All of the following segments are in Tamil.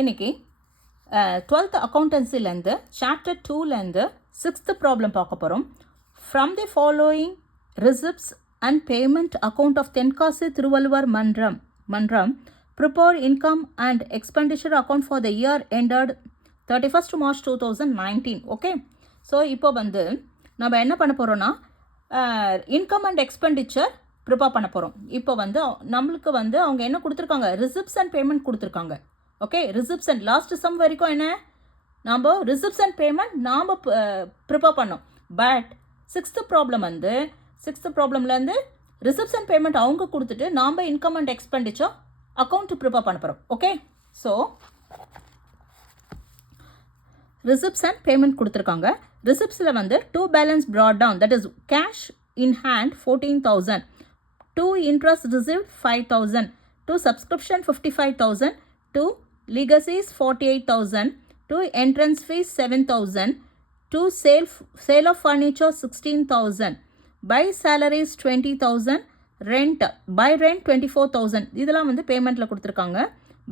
இன்னைக்கு 12th அக்கௌண்டன்சிலேருந்து சாப்டர் 2லேருந்து 6th ப்ராப்ளம் பார்க்க போகிறோம். From the following receipts and payment account of Tenkasi Thiruvalluvar Mandram prepare income and expenditure account for the year ended 31st March 2019. Okay, so இப்போ வந்து நம்ம என்ன பண்ண போகிறோன்னா இன்கம் அண்ட் எக்ஸ்பெண்டிச்சர் ப்ரிப்பேர் பண்ண போகிறோம். இப்போ வந்து நம்மளுக்கு வந்து அவங்க என்ன கொடுத்துருக்காங்க, ரிசிப்ட்ஸ் அண்ட் பேமெண்ட் கொடுத்துருக்காங்க. Okay, receipts and last sum வரைக்கும் என்ன நாம் ரிசிப்ட்ஸ் அண்ட் பேமெண்ட் நாம் ப்ரிப்பேர் பண்ணோம். பட் சிக்ஸ்த்து ப்ராப்ளம்லேருந்து ரிசிப்ட்ஸ் அண்ட் பேமெண்ட் அவங்க கொடுத்துட்டு நாம் income and expenditure account prepare பண்ண போகிறோம். Okay, so receipts and payment கொடுத்துருக்காங்க. ரிசிப்ட்ஸில் வந்து 2 balance brought down, that is cash in hand 14,000, 2 interest received 5,000, 2 subscription 55,000, 2 legacies 48,000, 2 entrance fees 7,000, 2 sale of furniture 16,000, buy salaries 20,000, by rent 24,000. இதெல்லாம் வந்து பேமெண்ட்டில் கொடுத்துருக்காங்க.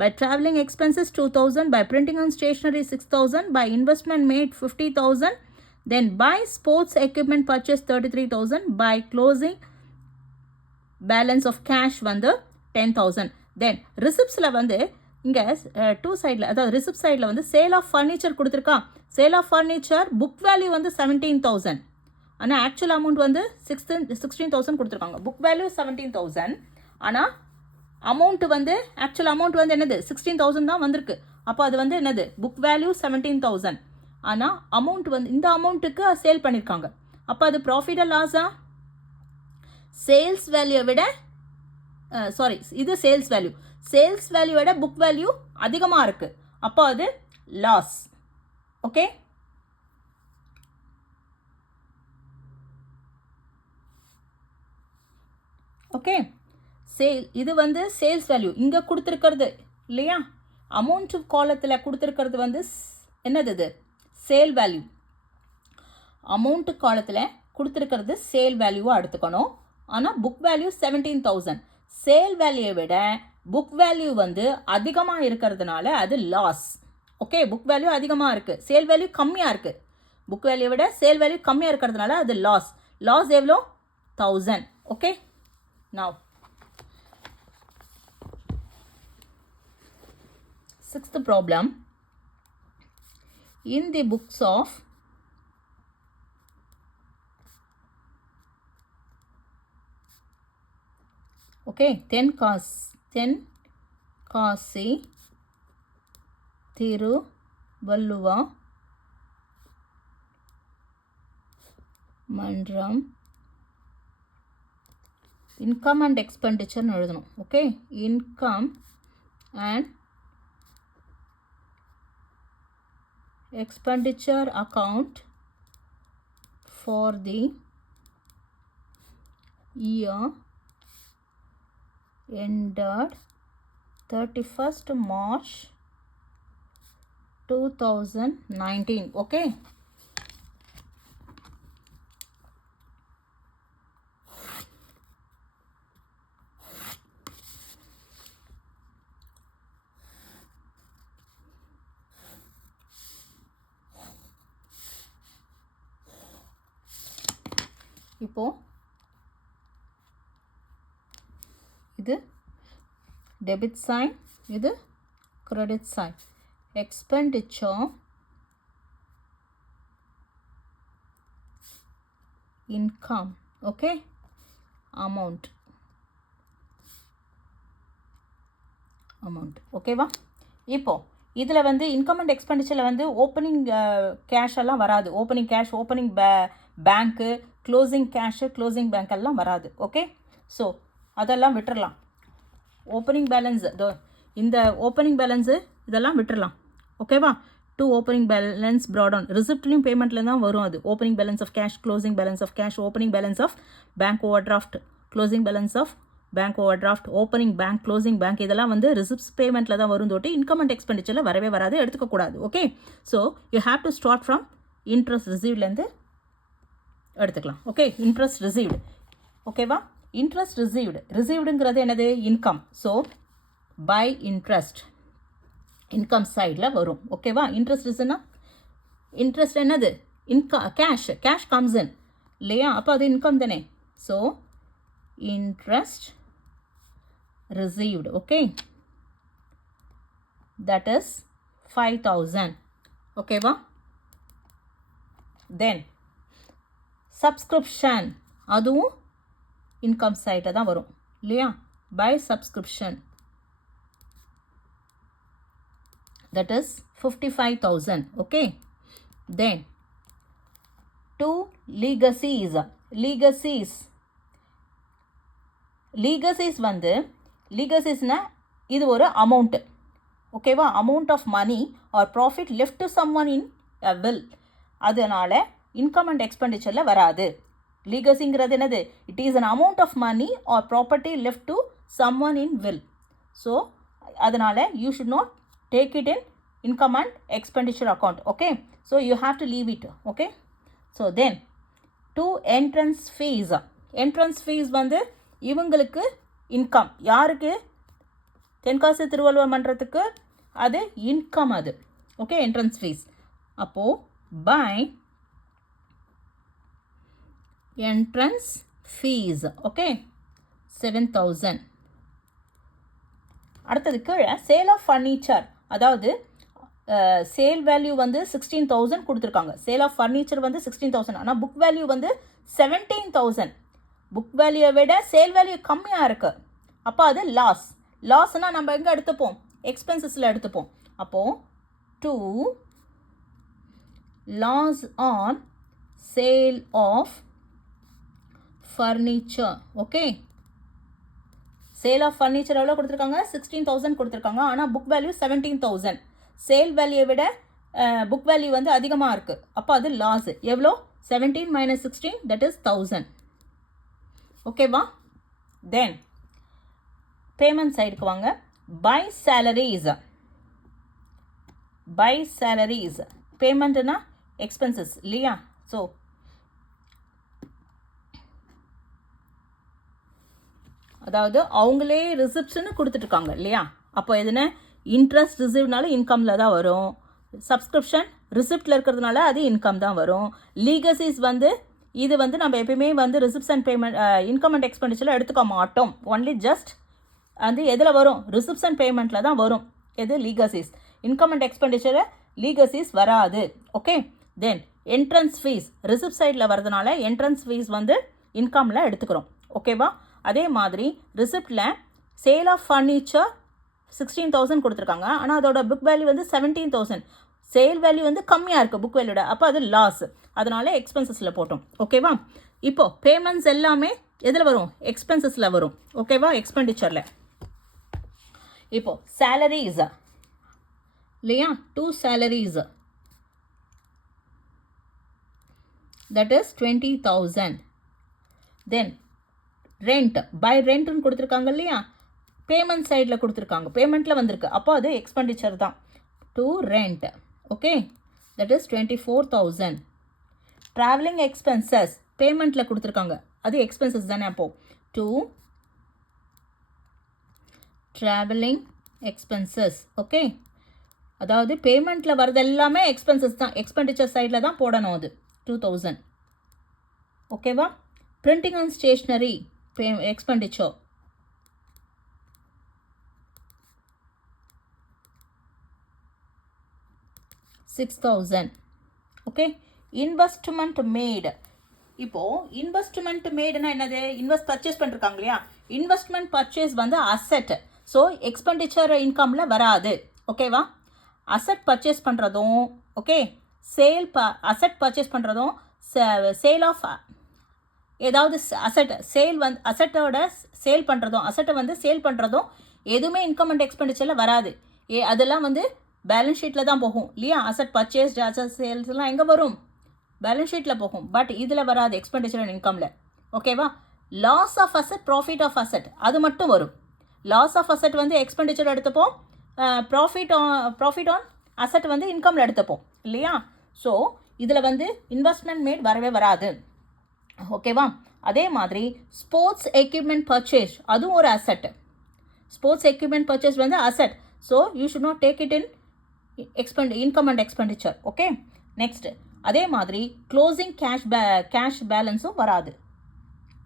By traveling expenses 2,000, by printing and stationery 6,000, by investment made 50,000, then by sports equipment purchase 33,000, by closing balance of cash வந்து 10,000. then receiptsல வந்து இங்கே 2 சைடில், அதாவது ரிசிப்ட் சைடில் வந்து சேல் ஆஃப் ஃபர்னிச்சர் கொடுத்துருக்கா. Sale of furniture book value வந்து 17,000, ஆனால் ஆக்சுவல் அமௌண்ட் வந்து 16,000 கொடுத்துருக்காங்க. புக் வேல்யூ 17,000, ஆனால் அமௌண்ட் வந்து ஆக்சுவல் அமௌண்ட் வந்து என்னது 16,000 தான் வந்திருக்கு. அப்போ அது வந்து என்னது புக் வேல்யூ 17,000, ஆனால் அமௌண்ட் வந்து இந்த அமௌண்ட்டுக்கு சேல் பண்ணியிருக்காங்க. அப்போ அது ப்ராஃபிட்டா லாஸா? சேல்ஸ் வேல்யூவை விட இது சேல்ஸ் வேல்யூ விட புக் வேல்யூ அதிகமாக இருக்குது. அப்போ அது லாஸ். ஓகே, ஓகே, இது வந்து சேல்ஸ் வேல்யூ இங்கே கொடுத்துருக்கிறது இல்லையா. அமௌண்ட் காலத்தில் கொடுத்துருக்கிறது வந்து என்னது, இது சேல் வேல்யூ. அமௌண்ட்டு காலத்தில் கொடுத்துருக்கிறது சேல் வேல்யூவாக எடுத்துக்கணும். ஆனால் புக் வேல்யூ 17,000. சேல் வேல்யூவை விட புக் வேல்யூ வந்து அதிகமாக இருக்கிறதுனால அது லாஸ். ஓகே, புக் வேல்யூ அதிகமாக இருக்குது, சேல் வேல்யூ கம்மியாக இருக்குது. புக் வேல்யூவை விட சேல் வேல்யூ கம்மியாக இருக்கிறதுனால அது லாஸ். லாஸ் எவ்வளோ? 1,000. Okay, now sixth problem. In the books of Tenkasi Thiruvalluvar மன்றம் இன்கம் அண்ட் எக்ஸ்பெண்டிச்சர்னு எழுதணும். Okay, income and expenditure account for the year ended 31st March 2019. okay, இப்போ இது டெபிட் சைன், இது credit sign. Expenditure income, okay, amount ஓகேவா. இப்போ இதில் வந்து இன்கம் அண்ட் எக்ஸ்பெண்டிச்சரில் வந்து ஓப்பனிங் கேஷ் எல்லாம் வராது. Opening cash, opening bank, closing cash, closing bank எல்லாம் வராது. ஓகே, ஸோ அதெல்லாம் விட்டுறலாம். ஓப்பனிங் பேலன்ஸு, இந்த ஓப்பனிங் பேலன்ஸு இதெல்லாம் விட்டுறலாம். ஓகேவா. 2 ஓப்பனிங் பேலன்ஸ் brought down. ரிசிப்ட்லையும் பேமெண்ட்டில் தான் வரும் அது. Opening balance of cash, closing balance of cash, opening balance of bank overdraft, closing balance of bank overdraft, opening bank, closing bank, இதெல்லாம் வந்து ரிசிப்ட்ஸ் பேமெண்ட்டில் தான் வரும். தோட்டி இன்கம் அண்ட் எக்ஸ்பெண்டிச்சரில் வரவே வராது, எடுத்துக்கக்கூடாது. Okay, so you have to start from interest ரிசீவ்லேருந்து எடுத்துக்கலாம். Okay, interest received. ஓகேவா. இன்ட்ரெஸ்ட் ரிசீவ்டுங்கிறது என்னது? Income. So by interest. Income சைடில் வரும். ஓகேவா? இன்ட்ரெஸ்ட் இஸ்னா இன்ட்ரெஸ்ட் என்னது? கேஷ் கம்ஸ் இன் இல்லையா? அப்போ அது இன்கம் தானே. So interest received, okay, that is 5,000. okay va? Then subscription அதுவும் income side தான் வரும் இல்லையா? by subscription, that is 55,000. okay, then 2 legacies வந்து லீகசிஸ்னா இது ஒரு அமௌண்ட்டு. ஓகேவா? Amount of money or profit left to someone in a will. அதனால் இன்கம் அண்ட் எக்ஸ்பெண்டிச்சரில் வராது. லீகசிங்கிறது என்னது? It is an amount of money or property left to someone in will. So அதனால் you should not take it in income and expenditure account. Okay, so you have to leave it. Okay, so then 2 entrance fees. Entrance fees வந்து இவங்களுக்கு இன்கம். யாருக்கு? தென்காசி திருவள்ளுவர் மன்றத்துக்கு அது இன்கம் அது. Okay, entrance fees. அப்போது பை என்ட்ரன்ஸ் ஃபீஸ், ஓகே, 7,000. அடுத்தது கீழே சேல் ஆஃப் ஃபர்னிச்சர், அதாவது சேல் வேல்யூ வந்து 16,000 கொடுத்துருக்காங்க. சேல் ஆஃப் ஃபர்னிச்சர் வந்து 16,000, ஆனால் புக் வேல்யூ வந்து 17,000. புக் வேல்யூவை விட சேல் வேல்யூ கம்மியாக இருக்குது. அப்போ அது லாஸ்னால் நம்ம எங்கே எடுத்துப்போம்? எக்ஸ்பென்சஸில் எடுத்துப்போம். அப்போது 2 loss on sale of furniture. Okay, sale of furniture எவ்வளோ கொடுத்துருக்காங்க? 16,000 கொடுத்துருக்காங்க. ஆனால் புக் வேல்யூ 17,000. சேல் வேல்யூவை விட புக் வேல்யூ வந்து அதிகமாக இருக்குது. அப்போ அது லாஸ். எவ்வளோ? 17 - 16, தட் இஸ் 1000. ஓகேவா? தென் பேமெண்ட் சைடுக்கு வாங்க. பை சேலரிஸ் பேமெண்ட்னா எக்ஸ்பென்சஸ் இல்லையா? ஸோ அதாவது அவங்களே ரிசிப்ட்ஸ்னு கொடுத்துட்ருக்காங்க இல்லையா? அப்போ எதுனா இன்ட்ரெஸ்ட் ரிசிப்ட்னால இன்கமில் தான் வரும். சப்ஸ்கிரிப்ஷன் ரிசிப்டில் இருக்கிறதுனால அது இன்கம் தான் வரும். லீகசிஸ் வந்து இது வந்து நம்ம எப்பயுமே வந்து receipts and payment income and எக்ஸ்பெண்டிச்சரில் எடுத்துக்க மாட்டோம். ஒன்லி ஜஸ்ட் அது எதில் வரும்? ரிசிப்ட்ஸ் அண்ட் பேமெண்ட்டில் தான் வரும். எது? லீகசிஸ். இன்கம் அண்ட் எக்ஸ்பெண்டிச்சரில் லீகசிஸ் வராது. ஓகே, தென் என்ட்ரன்ஸ் ஃபீஸ் ரிசிப்ட் சைடில் வரதுனால என்ட்ரன்ஸ் ஃபீஸ் வந்து இன்கமில் எடுத்துக்கிறோம். ஓகேவா? அதே மாதிரி ரிசிப்டில் சேல் ஆஃப் ஃபர்னிச்சர் 16,000 கொடுத்துருக்காங்க. ஆனால் அதோட புக் வேல்யூ வந்து 17,000. சேல் வேல்யூ வந்து கம்மியாக இருக்குது புக் வேல்யூட. அப்போ அது லாஸ். அதனால எக்ஸ்பென்சஸில் போட்டோம். ஓகேவா? இப்போது பேமெண்ட்ஸ் எல்லாமே எதில் வரும்? எக்ஸ்பென்சஸில் வரும். ஓகேவா? எக்ஸ்பெண்டிச்சரில். இப்போது சேலரிஸ் இல்லையா? 2 salaries, that is 20,000. Then rent, by ரெண்ட்னு கொடுத்துருக்காங்க இல்லையா? பேமெண்ட் சைடில் கொடுத்துருக்காங்க, பேமெண்ட்டில் வந்திருக்கு. அப்போ அது எக்ஸ்பெண்டிச்சர் தான். To rent, okay, that is 24,000. Travelling expenses பேமெண்ட்டில் கொடுத்துருக்காங்க, அது எக்ஸ்பென்சஸ் தானே. அப்போது டு ட்ராவலிங் எக்ஸ்பென்சஸ். ஓகே, அதாவது பேமெண்ட்டில் வரது எல்லாமே எக்ஸ்பென்சஸ் தான், எக்ஸ்பெண்டிச்சர் சைடில் தான் போடணும். அது 2,000. ஓகேவா? Printing and stationery expenditure, $6,000. Okay, investment made. இப்போது இன்வெஸ்ட்மெண்ட் மேடுனா என்னது? பர்ச்சேஸ் பண்ணிருக்காங்க இல்லையா? இன்வெஸ்ட்மெண்ட் பர்ச்சேஸ் வந்து அசெட். ஸோ எக்ஸ்பெண்டிச்சர் இன்கமில் வராது. ஓகேவா? அசெட் பர்ச்சேஸ் பண்ணுறதும், ஓகே, அசெட் பர்ச்சேஸ் பண்ணுறதும், சேல் ஆஃப் ஏதாவது சேல் வந்து அசட்டோட சேல் பண்ணுறதும், அசட்டை வந்து சேல் பண்ணுறதும் எதுவுமே இன்கம் அண்ட் எக்ஸ்பெண்டிச்சரில் வராது. அதெல்லாம் வந்து பேலன்ஸ் ஷீட்டில் தான் போகும் இல்லையா? அசட் பர்ச்சேஸ், அசட் சேல்ஸ்லாம் எங்கே வரும்? பேலன்ஸ் ஷீட்டில் போகும். பட் இதில் வராது, எக்ஸ்பெண்டிச்சர் அண்ட் இன்கமில். ஓகேவா? Loss of asset, profit of asset, அது மட்டும் வரும். லாஸ் ஆஃப் அசட் வந்து எக்ஸ்பெண்டிச்சர் எடுத்துப்போம், ப்ராஃபிட் ஆன் அசட் வந்து இன்கமில் எடுத்துப்போம் இல்லையா? ஸோ இதில் வந்து இன்வெஸ்ட்மெண்ட் மேட் வரவே வராது. ஓகேவா? அதே மாதிரி ஸ்போர்ட்ஸ் எக்யூப்மெண்ட் பர்ச்சேஸ், அதுவும் ஒரு அசட். ஸ்போர்ட்ஸ் எக்யூப்மெண்ட் பர்ச்சேஸ் வந்து asset. So you should not take it in income and expenditure. Okay, next அதே மாதிரி க்ளோசிங் கேஷ் பேலன்ஸும் வராது.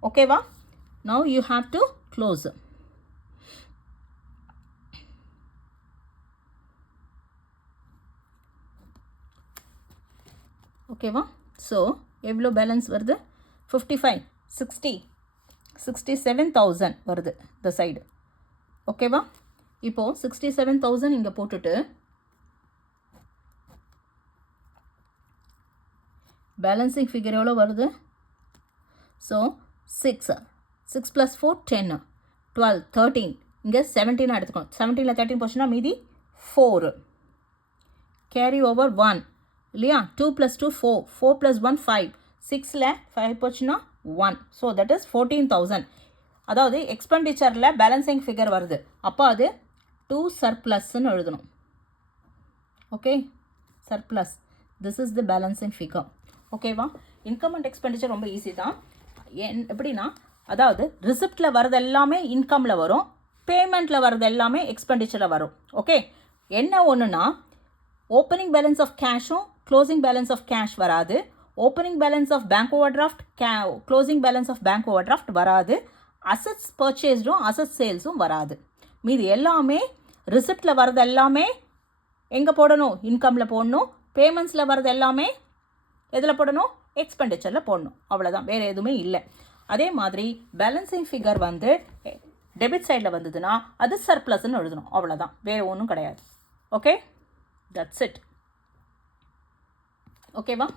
ஓகேவா? Now you have to close. ஓகேவா? ஸோ எவ்வளோ பேலன்ஸ் வருது? 55, 60, 67,000 வருது இந்த சைடு. ஓகேவா? இப்போது 67,000 இங்கே போட்டுட்டு பேலன்சிங் ஃபிகர் எவ்வளோ வருது? ஸோ 6 + 4 10, 12, 13, இங்கே 17 எடுத்துக்கணும். 17ல் 13 போச்சுன்னா மீதி 4, கேரி ஓவர் 1 இல்லையா? 2 + 2 4, 4 + 1 5, 6ல் 5 போச்சுன்னா 1. So that is 14,000. அதாவது எக்ஸ்பெண்டிச்சரில் பேலன்சிங் ஃபிகர் வருது, அப்போ அது 2 சர்ப்ளஸ்ன்னு எழுதணும். Okay, surplus. This is the balancing figure. ஓகேவா? இன்கம் அண்ட் எக்ஸ்பெண்டிச்சர் ரொம்ப ஈஸி தான். எப்படின்னா, அதாவது ரிசிப்டில் வரது எல்லாமே இன்கமில் வரும், பேமெண்ட்டில் வரது எல்லாமே எக்ஸ்பெண்டிச்சரில் வரும். ஓகே, என்ன ஒன்றுனா ஓப்பனிங் பேலன்ஸ் ஆஃப் கேஷும் க்ளோசிங் பேலன்ஸ் ஆஃப் கேஷ் வராது, opening balance of bank overdraft closing balance of bank overdraft வராது, அசட்ஸ் பர்ச்சேஸ்டும் அசட் சேல்ஸும் வராது. மீது எல்லாமே ரிசிப்டில் வரது எல்லாமே எங்கே போடணும்? இன்கமில் போடணும். பேமெண்ட்ஸில் வரது எல்லாமே எதில் போடணும்? எக்ஸ்பெண்டிச்சரில் போடணும். அவ்வளோதான், வேறு எதுவுமே இல்லை. அதே மாதிரி பேலன்சிங் ஃபிகர் வந்து டெபிட் சைடில் வந்ததுன்னா அது சர்ப்ளஸ்ன்னு எழுதணும். அவ்வளோதான், வேறு ஒன்றும் கிடையாது. Okay, that's it. ஓகேவா?